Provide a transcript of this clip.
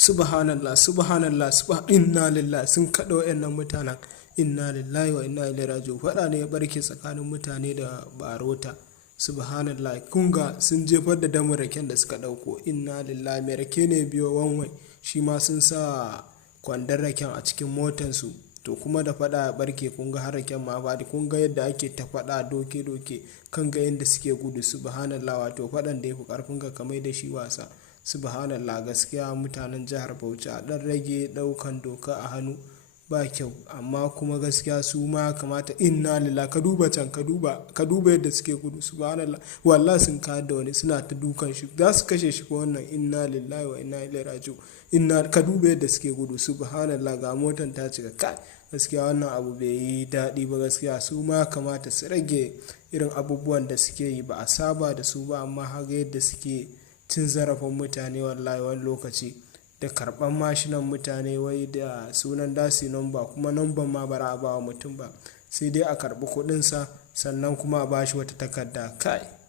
subhanallah subhanallah inna lillahi, sun kaɗa wayannan mutanen, inna lillahi wa inna ilaihi raji'un. Faɗa ne ya barke tsakanin mutane da barota, subhanallah. Kunga sun jefar da damin raken da suka ɗauko, inna lillahi. Mai rake ne biyo wanwai, shi ma sun sa kwandon raken a cikin motansu. To kuma da faɗa ya barke, kunga har raken ma faɗi. Kunga yadda ake ta faɗa doke kan ga yadda suke gudu, subhanallah. Wato faɗan da ya fi ƙarfin ka kamar da shi wasa, subhanallah. Gaskiya mutanen jihar Bauchi a ɗan rage ɗaukan doka a hannu, ba kyau. Amma kuma gaskiya su ma kamata, inna lillahi. Ka duba can, ka duba yadda suke gudu, subhanallah. Wallah sun kayar da wani, suna ta dukan shi, za su kashe shi ko wannan, inna lillahi wa inna ilaihi raji'un. Ka duba yadda suke gudu, subhanallah. Ga motan ta cika, kai gaskiya wannan abu bai yi daɗi ba. Gaskiya su ma kamata su rage irin abubuwan da suke yi, ba a saba da su ba, amma haga yadda suke cin zarafin mutane wallahi wani lokaci, da karɓan mashinan mutane wai da sunan dasi namba, kuma namban ma bara a ba wa mutum ba, sai dai a karɓi kuɗinsa sannan kuma a bashi wata takarda, kai.